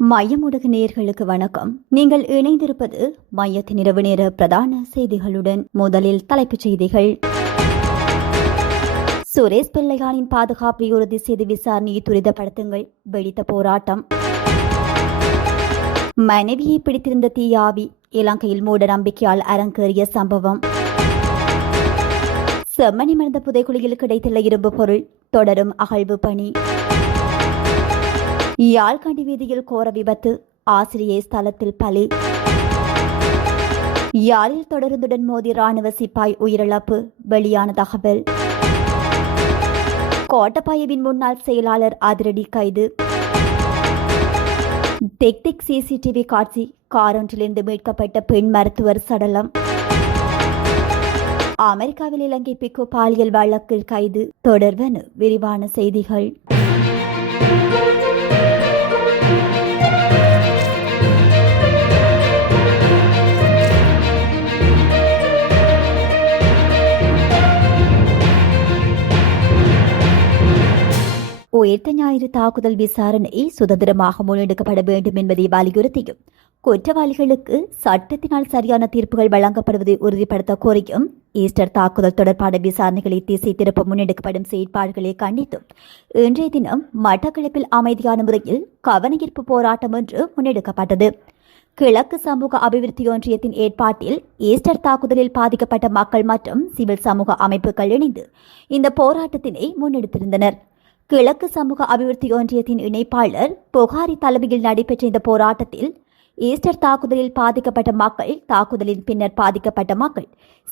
மையமுடுக நேயர்களுக்கு வணக்கம். நீங்கள் இணைந்திருப்பது மையத்தின் இரவு நேர பிரதான செய்திகளுடன். முதலில் தலைப்புச் செய்திகள். சுரேஷ் பிள்ளையானின் பாதுகாப்பை உறுதி செய்து விசாரணையை துரிதப்படுத்துங்கள். வெடித்த போராட்டம். மனைவியை பிடித்திருந்த தீயாவி. இலங்கையில் மூட நம்பிக்கையால் அரங்கேறிய சம்பவம். செம்மணி மணந்த புதைக்குழியில் கிடைத்துள்ள இரும்பு பொருள். தொடரும் அகழ்வு பணி. யாழ்கண்டி வீதியில் கோர விபத்து. ஆசிரியை ஸ்தலத்தில் பலி. யாழில் தொடருந்துடன் மோதி ராணுவ சிப்பாய் உயிரிழப்பு. வெளியான தகவல். கோட்டபாயவின் முன்னாள் செயலாளர் அதிரடி கைது. திக் சிசிடிவி காட்சி. காரொன்றிலிருந்து மீட்கப்பட்ட பெண் மருத்துவர் சடலம். அமெரிக்காவில் இலங்கை பிக்கு பாலியல் வழக்கில் கைது. தொடர்வன விரிவான செய்திகள். உயிர்த்த ஞாயிறு தாக்குதல் விசாரணை சுதந்திரமாக முன்னெடுக்கப்பட வேண்டும் என்பதை வலியுறுத்தியும் குற்றவாளிகளுக்கு சட்டத்தினால் சரியான தீர்ப்புகள் வழங்கப்படுவதை உறுதிப்படுத்த கோரியும் ஈஸ்டர் தாக்குதல் தொடர்பான விசாரணைகளை திசை திருப்ப முன்னெடுக்கப்படும் செயற்பாடுகளை கண்டித்தும் இன்றைய தினம் மட்டக்களப்பில் அமைதியான முறையில் கவனஈர்ப்பு போராட்டம் ஒன்று முன்னெடுக்கப்பட்டது. கிழக்கு சமூக அபிவிருத்தி ஒன்றியத்தின் ஏற்பாட்டில் ஈஸ்டர் தாக்குதலில் பாதிக்கப்பட்ட மக்கள் மற்றும் சிவில் சமூக அமைப்புகள் இணைந்து இந்த போராட்டத்தினை முன்னெடுத்திருந்தனர். கிழக்கு சமூக அபிவிருத்தி ஒன்றியத்தின் இணைப்பாளர் புகாரி தலைமையில் நடைபெற்ற இந்த போராட்டத்தில் ஈஸ்டர் தாக்குதலில் பாதிக்கப்பட்ட மக்கள், தாக்குதலின் பின்னர் பாதிக்கப்பட்ட மக்கள்,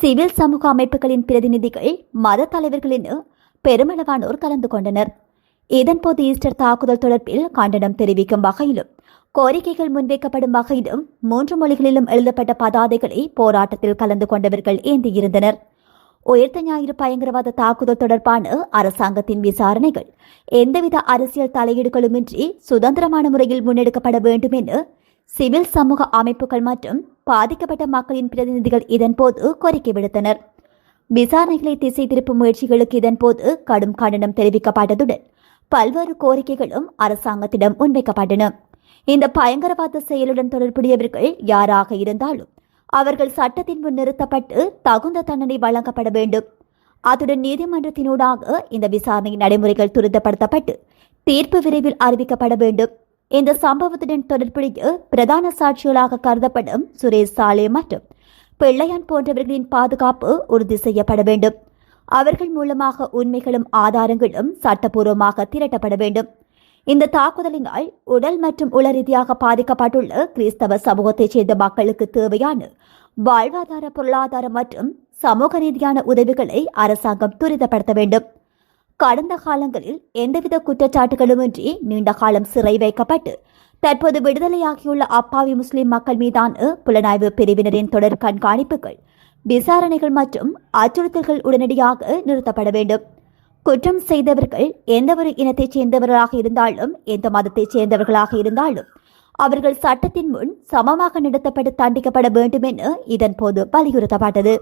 சிவில் சமூக அமைப்புகளின் பிரதிநிதிகள், மத தலைவர்கள் என பெருமளவானோர் கலந்து கொண்டனர். இதன்போது ஈஸ்டர் தாக்குதல் தொடர்பில் கண்டனம் தெரிவிக்கும் வகையிலும் கோரிக்கைகள் முன்வைக்கப்படும் வகையிலும் 3 மொழிகளிலும் எழுதப்பட்ட பதாதைகளை போராட்டத்தில் கலந்து கொண்டவர்கள் ஏந்தியிருந்தனர். உயிர்த்த ஞாயிறு பயங்கரவாத தாக்குதல் தொடர்பான அரசாங்கத்தின் விசாரணைகள் எந்தவித அரசியல் தலையீடுகளுமின்றி சுதந்திரமான முறையில் முன்னெடுக்கப்பட வேண்டும் என சிவில் சமூக அமைப்புகள் மற்றும் பாதிக்கப்பட்ட மக்களின் பிரதிநிதிகள் இதன்போது கோரிக்கை விடுத்தனர். விசாரணைகளை திசை திருப்பும் முயற்சிகளுக்கு இதன்போது கடும் கண்டனம் தெரிவிக்கப்பட்டதுடன் பல்வேறு கோரிக்கைகளும் அரசாங்கத்திடம் முன்வைக்கப்பட்டன. இந்த பயங்கரவாத செயலுடன் தொடர்புடையவர்கள் யாராக இருந்தாலும் அவர்கள் சட்டத்தின் முன் நிறுத்தப்பட்டு தகுந்த தண்டனை வழங்கப்பட வேண்டும். அத்துடன் நீதிமன்றத்தினூடாக இந்த விசாரணை நடைமுறைகள் துரிதப்படுத்தப்பட்டு தீர்ப்பு விரைவில் அறிவிக்கப்பட வேண்டும். இந்த சம்பவத்துடன் தொடர்புடைய பிரதான சாட்சிகளாக கருதப்படும் சுரேஷ் சாலே மற்றும் பிள்ளையான் போன்றவர்களின் பாதுகாப்பு உறுதி செய்யப்பட வேண்டும். அவர்கள் மூலமாக உண்மைகளும் ஆதாரங்களும் சட்டப்பூர்வமாக திரட்டப்பட வேண்டும். இந்த தாக்குதலினால் உடல் மற்றும் உள ரீதியாக பாதிக்கப்பட்டுள்ள கிறிஸ்தவ சமூகத்தைச் சேர்ந்த மக்களுக்கு தேவையான வாழ்வாதார, பொருளாதார மற்றும் சமூக ரீதியான உதவிகளை அரசாங்கம் துரிதப்படுத்த வேண்டும். கடந்த காலங்களில் எந்தவித குற்றச்சாட்டுகளுமின்றி நீண்ட காலம் சிறை வைக்கப்பட்டு தற்போது விடுதலையாகியுள்ள அப்பாவி முஸ்லிம் மக்கள் மீதான புலனாய்வு பிரிவினரின் தொடர் கண்காணிப்புகள், விசாரணைகள் மற்றும் அச்சுறுத்தல்கள் உடனடியாக நிறுத்தப்பட வேண்டும். குற்றம் செய்தவர்கள் எந்தவொரு இனத்தைச் சேர்ந்தவர்களாக இருந்தாலும், எந்த மதத்தைச் சேர்ந்தவர்களாக இருந்தாலும் அவர்கள் சட்டத்தின் முன் சமமாக நடத்தப்பட்டு தண்டிக்கப்பட வேண்டும் என இதன்போது வலியுறுத்தப்பட்டது.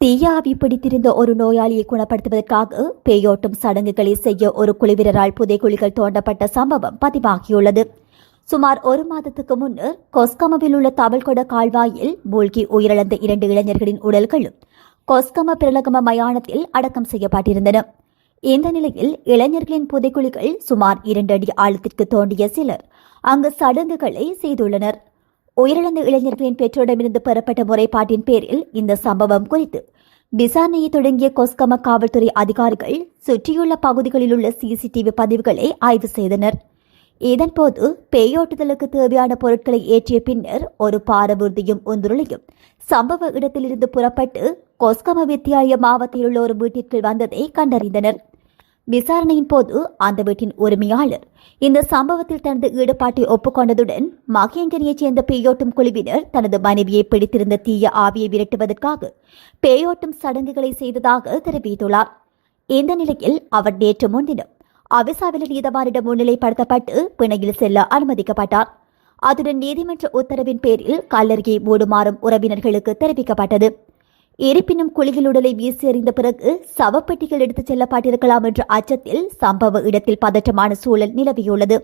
தீயாவி பிடித்திருந்த ஒரு நோயாளியை குணப்படுத்துவதற்காக பேயோட்டும் சடங்குகளை செய்ய ஒரு குழுவினரால் புதைக்குழிகள் தோண்டப்பட்ட சம்பவம் பதிவாகியுள்ளது. சுமார் 1 மாதத்துக்கு முன்னர் கொஸ்கமவில் உள்ள தவழ்கொட கால்வாயில் மூழ்கி உயிரிழந்த 2 இளைஞர்களின் உடல்களும் கொஸ்கம பிரலகம மயானத்தில் அடக்கம் செய்யப்பட்டிருந்தன. இந்த நிலையில் இளைஞர்களின் புதைக்குழிகள் சுமார் 2 அடி ஆழத்திற்கு தோண்டிய சிலர் அங்கு சடங்குகளை செய்துள்ளனர். உயிரிழந்த இளைஞர்களின் பெற்றோரிடமிருந்து பெறப்பட்ட முறைப்பாட்டின் பேரில் இந்த சம்பவம் குறித்து விசாரணையை தொடங்கிய கொஸ்கம காவல்துறை அதிகாரிகள் சுற்றியுள்ள பகுதிகளில் உள்ள சிசிடிவி பதிவுகளை ஆய்வு செய்தனர். இதன்போது பேயோட்டுதலுக்கு தேவையான பொருட்களை ஏற்றிய பின்னர் ஒரு பாரவூர்தியும் உந்துருளையும் சம்பவ இடத்திலிருந்து புறப்பட்டு கொஸ்கம வித்தியாலய மாவட்டத்தில் உள்ள ஒரு வீட்டிற்குள் வந்ததை கண்டறிந்தனர். விசாரணையின் போது அந்த வீட்டின் உரிமையாளர் இந்த சம்பவத்தில் தனது ஈடுபாட்டை ஒப்புக்கொண்டதுடன் மகேங்கரியைச் சேர்ந்த பேயோட்டும் குழுவினர் தனது மனைவியை பிடித்திருந்த தீய ஆவியை விரட்டுவதற்காக பேயோட்டும் சடங்குகளை செய்ததாக தெரிவித்துள்ளார். இந்த நிலையில் அவர் நேற்று முன்தினம் அவிசாவில நீதவானிடம் முன்னிலைப்படுத்தப்பட்டு பிணையில் செல்ல அனுமதிக்கப்பட்டார். அதுடன் நீதிமன்ற உத்தரவின் பேரில் கல்லறையை மூடுமாறும் உறவினர்களுக்கு தெரிவிக்கப்பட்டது. இருப்பினும் குழியில் உடலை வீசி எறிந்த பிறகு சவப்பெட்டிகள் எடுத்துச் செல்லப்பட்டிருக்கலாம் என்ற அச்சத்தில் சம்பவ இடத்தில் பதற்றமான சூழல் நிலவியுள்ளது.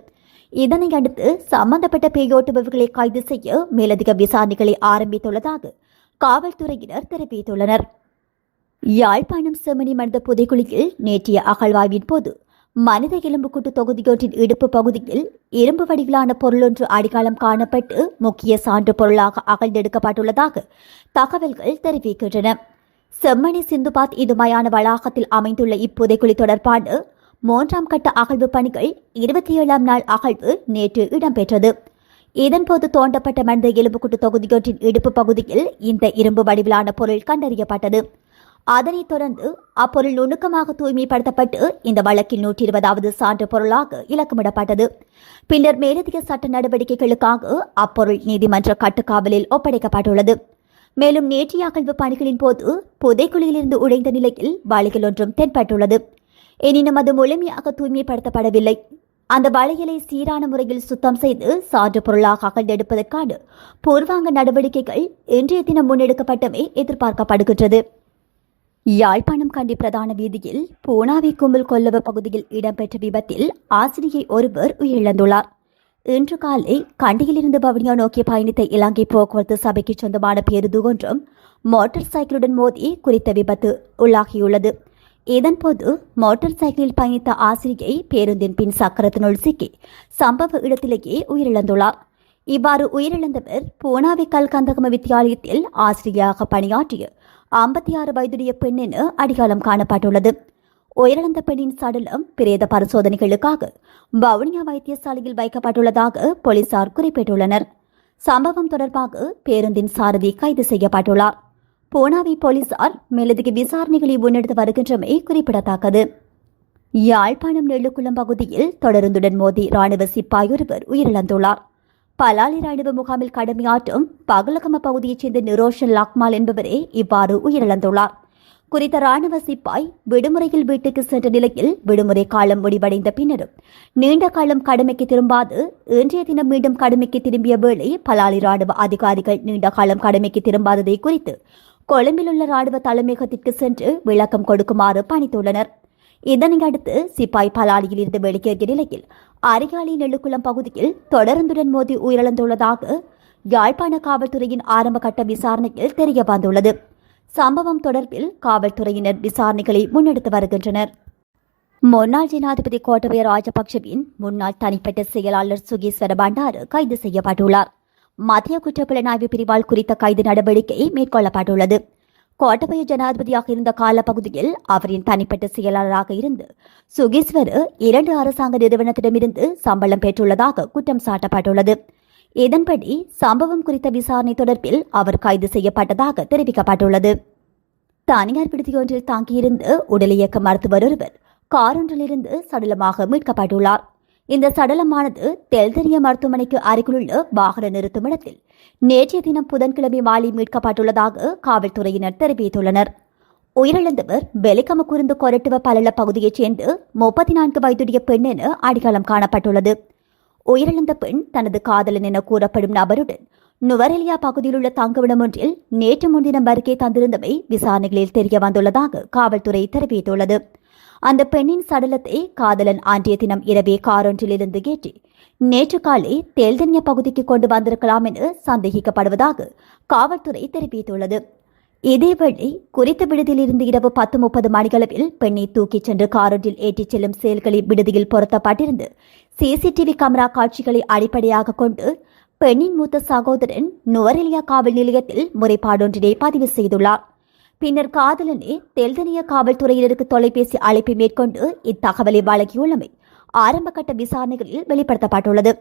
இதனை அடுத்து சம்பந்தப்பட்ட பேயோட்டுபவர்களை கைது செய்ய மேலதிக விசாரணைகளை ஆரம்பித்துள்ளதாக காவல்துறையினர் தெரிவித்துள்ளனர். யாழ்ப்பாணம் செம்மணி மனித புதைக்குழியில் நேற்றைய அகழ்வாய்வின் போது மனித எலும்புக்கூட்டு தொகுதியொன்றின் இடுப்பு பகுதியில் இரும்பு வடிவிலான பொருளொன்று அடையாளம் காணப்பட்டு முக்கிய சான்று பொருளாக அகழ்ந்தெடுக்கப்பட்டுள்ளதாக தகவல்கள் தெரிவிக்கின்றன. செம்மணி சிந்துபாத் இதுமயான வளாகத்தில் அமைந்துள்ள இப்புதைக்குழி தொடர்பான 3ஆம் கட்ட அகழ்வு பணிகள் 27ஆம் நாள் அகழ்வு நேற்று இடம்பெற்றது. இதன்போது தோண்டப்பட்ட மனித எலும்புக்கூட்டு தொகுதியொன்றின் இடுப்பு பகுதியில் இந்த இரும்பு வடிவிலான பொருள் கண்டறியப்பட்டது. அதனைத் தொடர்ந்து அப்பொருள் நுணுக்கமாக தூய்மைப்படுத்தப்பட்டு இந்த வழக்கில் 120வது சான்று பொருளாக இலக்கமிடப்பட்டது. பின்னர் மேலதிக சட்ட நடவடிக்கைகளுக்காக அப்பொருள் நீதிமன்ற கட்டுக்காவலில் ஒப்படைக்கப்பட்டுள்ளது. மேலும் நேற்றைய அகழ்வு பணிகளின் போது புதைக்குழியிலிருந்து உடைந்த நிலையில் வளையல் ஒன்றும் தென்பட்டுள்ளது. எனினும் அது முழுமையாக தூய்மைப்படுத்தப்படவில்லை. அந்த வளையலை சீரான முறையில் சுத்தம் செய்து சான்று பொருளாக அகழ்ந்தெடுப்பதற்கான பூர்வாங்க நடவடிக்கைகள் இன்றைய தினம் முன்னெடுக்கப்பட்டமே எதிர்பார்க்கப்படுகின்றது. யாழ்ப்பாணம் கண்டி பிரதான வீதியில் பூனாவி கும்பல் கொல்லவ பகுதியில் இடம்பெற்ற விபத்தில் ஆசிரியை ஒருவர் உயிரிழந்துள்ளார். இன்று காலை கண்டியிலிருந்து வவுனியா நோக்கி பயணித்த இலங்கை போக்குவரத்து சபைக்கு சொந்தமான பேருந்து ஒன்றும் மோட்டார் சைக்கிளுடன் மோதி குறித்த விபத்து உள்ளாகியுள்ளது. இதன்போது மோட்டார் சைக்கிளில் பயணித்த ஆசிரியை பேருந்தின் பின் சக்கரத்தினுள் சிக்கி சம்பவ இடத்திலேயே உயிரிழந்துள்ளார். இவ்வாறு உயிரிழந்தவர் பூனாவி கல்கந்தகம வித்தியாலயத்தில் ஆசிரியராக பணியாற்றிய 56 வயதுடைய பெண் என அடையாளம் காணப்பட்டுள்ளது. உயிரிழந்த பெண்ணின் சடலம் பிரேத பரிசோதனைகளுக்காக வவுனியா வைத்தியசாலையில் வைக்கப்பட்டுள்ளதாக போலீசார் குறிப்பிட்டுள்ளனர். சம்பவம் தொடர்பாக பேருந்தின் சாரதி கைது செய்யப்பட்டுள்ளார். பூனாவி போலீசார் மேலதிக விசாரணைகளை முன்னெடுத்து வருகின்றமை குறிப்பிடத்தக்கது. யாழ்ப்பாணம் நெல்லுக்குளம் பகுதியில் தொடருந்துடன் மோதி ராணுவ சிப்பாய் ஒருவர் உயிரிழந்துள்ளார். பலாலி ராணுவ முகாமில் கடமையாற்றும் பகலகம பகுதியைச் சேர்ந்த நிரோஷன் லாக்மால் என்பவரே இவ்வாறு உயிரிழந்துள்ளார். குறித்த ராணுவ சிப்பாய் விடுமுறையில் வீட்டுக்கு சென்ற நிலையில் விடுமுறை காலம் முடிவடைந்த பின்னரும் நீண்ட காலம் கடமைக்கு திரும்பாது இன்றைய தினம் மீண்டும் கடமைக்கு திரும்பிய வேளை பலாலி ராணுவ அதிகாரிகள் நீண்ட காலம் கடமைக்கு திரும்பாததை குறித்து கொழும்பில் உள்ள ராணுவ தலைமையகத்திற்கு சென்று விளக்கம் கொடுக்குமாறு பணித்துள்ளனர். இதனையடுத்து சிப்பாய் பலாலியில் இருந்து வெளியேறிய நிலையில் அரியாலை நெல்லுக்குளம் பகுதியில் தொடருந்துடன் மோதி உயிரிழந்துள்ளதாக யாழ்ப்பாண காவல்துறையின் ஆரம்ப கட்ட விசாரணையில் தெரிய வந்துள்ளது. சம்பவம் தொடர்பில் காவல்துறையினர் விசாரணைகளை முன்னெடுத்து வருகின்றனர். முன்னாள் ஜனாதிபதி கோட்டபய ராஜபக்சவின் முன்னாள் தனிப்பட்ட செயலாளர் சுகீஸ்வர பண்டாரு கைது செய்யப்பட்டுள்ளார். மத்திய குற்றப்புலனாய்வு பிரிவால் குறித்த கைது நடவடிக்கை மேற்கொள்ளப்பட்டுள்ளது. கோட்டபய ஜனாதிபதியாக இருந்த காலப்பகுதியில் அவரின் தனிப்பட்ட செயலாளராக இருந்து சுகீஸ்வர் 2 அரசாங்க நிறுவனத்திடமிருந்து சம்பளம் பெற்றுள்ளதாக குற்றம் சாட்டப்பட்டுள்ளது. இதன்படி சம்பவம் குறித்த விசாரணை தொடர்பில் அவர் கைது செய்யப்பட்டதாக தெரிவிக்கப்பட்டுள்ளது. தனியார் விடுதியொன்றில் தாங்கியிருந்த உடலியக்க மருத்துவர் ஒருவர் காரொன்றிலிருந்து சடலமாக மீட்கப்பட்டுள்ளார். இந்த சடலமானது தெல்தெரிய மருத்துவமனைக்கு அருகிலுள்ள வாகன நிறுத்துமிடத்தில் நேற்றைய தினம் புதன்கிழமை மாலை மீட்கப்பட்டுள்ளதாக காவல்துறையினர் தெரிவித்துள்ளனர். உயிரிழந்தவர் வெலிகம குருந்து கொரட்டுவ பலள பகுதியைச் சேர்ந்து 34 வயதுடைய பெண் என அடையாளம் காணப்பட்டுள்ளது. உயிரிழந்த பெண் தனது காதலன் என கூறப்படும் நபருடன் நுவரெலியா பகுதியில் உள்ள தங்குமிடம் ஒன்றில் நேற்று முன்தினம் வருகை தந்திருந்தவை விசாரணைகளில் தெரிய வந்துள்ளதாக காவல்துறை தெரிவித்துள்ளது. அந்த பெண்ணின் சடலத்தை காதலன் அன்றைய தினம் இரவே காரொன்றிலிருந்து ஏற்றி நேற்று காலை தெல்தென்ய பகுதிக்கு கொண்டு வந்திருக்கலாம் என சந்தேகிக்கப்படுவதாக காவல்துறை தெரிவித்துள்ளது. இதேவேளை குறித்த விடுதியிலிருந்து இரவு 10:30 மணிகளவில் பெண்ணை தூக்கிச் சென்று காரொன்றில் ஏற்றிச் செல்லும் செயல்களில் விடுதியில் பொருத்தப்பட்டிருந்து சிசிடிவி கேமரா காட்சிகளை அடிப்படையாக கொண்டு பெண்ணின் மூத்த சகோதரன் நுவரெலியா காவல் நிலையத்தில் முறைப்பாடொன்றினை பதிவு செய்துள்ளார். பின்னர் காதலனே தெல்தெனிய காவல்துறையினருக்கு தொலைபேசி அழைப்பை மேற்கொண்டு இத்தகவலை வழங்கியுள்ளமை ஆரம்பகட்ட விசாரணைகளில் வெளிப்படுத்தப்பட்டுள்ளது.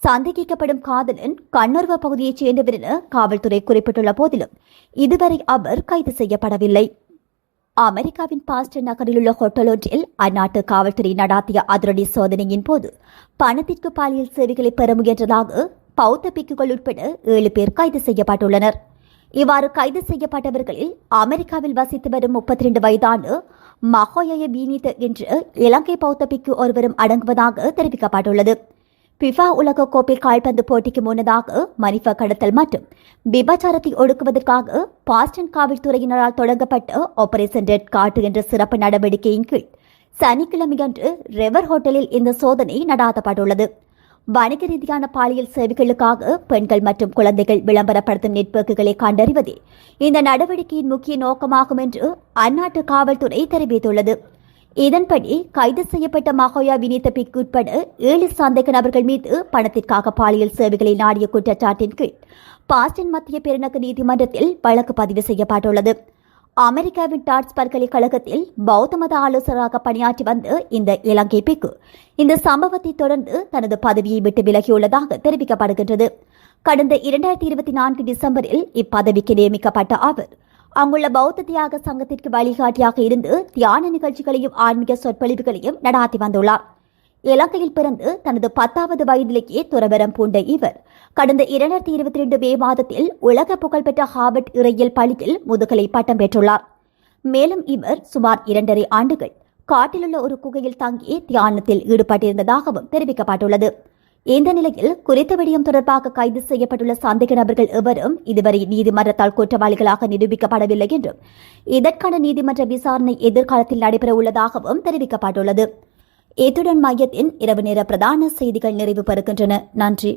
சந்தேகிக்கப்படும் காதலன் கண்ணோர்வ பகுதியைச் சேர்ந்தவர் என காவல்துறை குறிப்பிட்டுள்ள போதிலும் இதுவரை அவர் கைது செய்யப்படவில்லை. அமெரிக்காவின் பாஸ்டன் நகரில் உள்ள ஹோட்டல் ஒன்றில் அந்நாட்டு காவல்துறை நடாத்திய அதிரடி சோதனையின் போது பணத்திற்கு பாலியல் சேவைகளை பெற முயன்றதாக பௌத்த பிக்குகள் உட்பட 7 பேர் கைது செய்யப்பட்டுள்ளனர். இவ்வாறு கைது செய்யப்பட்டவர்களில் அமெரிக்காவில் வசித்து வரும் 32 வயதான மஹோயய பீனித் என்ற இலங்கை பௌத்த பிக்கு ஒருவரும் அடங்குவதாக தெரிவிக்கப்பட்டுள்ளது. பிஃபா உலகக்கோப்பை கால்பந்து போட்டிக்கு முன்னதாக மனித கடத்தல் மற்றும் விபச்சாரத்தை ஒடுக்குவதற்காக பாஸ்டன் காவல்துறையினரால் தொடங்கப்பட்ட ஆபரேஷன் ரெட் கார்டு என்ற சிறப்பு நடவடிக்கையின் கீழ் சனிக்கிழமையன்று ரெவர் ஹோட்டலில் இந்த சோதனை நடாத்தப்பட்டுள்ளது. வணிக ரீதியான பாலியல் சேவைகளுக்காக பெண்கள் மற்றும் குழந்தைகள் விளம்பரப்படுத்தும் நெட்வொர்க்குகளை கண்டறிவதே இந்த நடவடிக்கையின் முக்கிய நோக்கமாகும் என்று அந்நாட்டு காவல்துறை தெரிவித்துள்ளது. இதன்படி கைது செய்யப்பட்ட மகோயா வினிதபிக்கு உட்பட 7 சந்தேக நபர்கள் மீது பணத்திற்காக பாலியல் சேவைகளை நாடிய குற்றச்சாட்டின் கீழ் பாஸ்டன் மத்திய பெருநகர நீதிமன்றத்தில் வழக்கு பதிவு செய்யப்பட்டுள்ளது. அமெரிக்காவின் டாட்ஸ் பல்கலைக்கழகத்தில் பௌத்த மத ஆலோசகராக பணியாற்றி வந்த இந்த இலங்கை பிக்கு இந்த சம்பவத்தை தொடர்ந்து தனது பதவியை விட்டு விலகியுள்ளதாக தெரிவிக்கப்படுகின்றது. கடந்த 2024 டிசம்பரில் இப்பதவிக்கு நியமிக்கப்பட்ட அவர் அங்குள்ள பௌத்த தியாக சங்கத்திற்கு வழிகாட்டியாக இருந்து தியான நிகழ்ச்சிகளையும் ஆன்மீக சொற்பொழிவுகளையும் நடாத்தி வந்துள்ளார். இலங்கையில் பிறந்து தனது 10வது வயதிலேயே துறவரம் பூண்ட இவர் கடந்த 2022 மே மாதத்தில் உலக புகழ்பெற்ற ஹார்வர்ட் இறையியல் பள்ளியில் முதுகலை பட்டம் பெற்றுள்ளார். மேலும் இவர் சுமார் 2.5 ஆண்டுகள் காட்டிலுள்ள ஒரு குகையில் தங்கி தியானத்தில் ஈடுபட்டிருந்ததாகவும் தெரிவிக்கப்பட்டுள்ளது. இந்த நிலையில் குறித்த விடயம் தொடர்பாக கைது செய்யப்பட்டுள்ள சந்தேக நபர்கள் எவரும் இதுவரை நீதிமன்றத்தால் குற்றவாளிகளாக நிரூபிக்கப்படவில்லை என்றும் இதற்கான நீதிமன்ற விசாரணை எதிர்காலத்தில் நடைபெற உள்ளதாகவும் தெரிவிக்கப்பட்டுள்ளது. இத்துடன் மையத்தின் இரவு நேர பிரதான செய்திகள் நிறைவு பெறுகின்றன. நன்றி.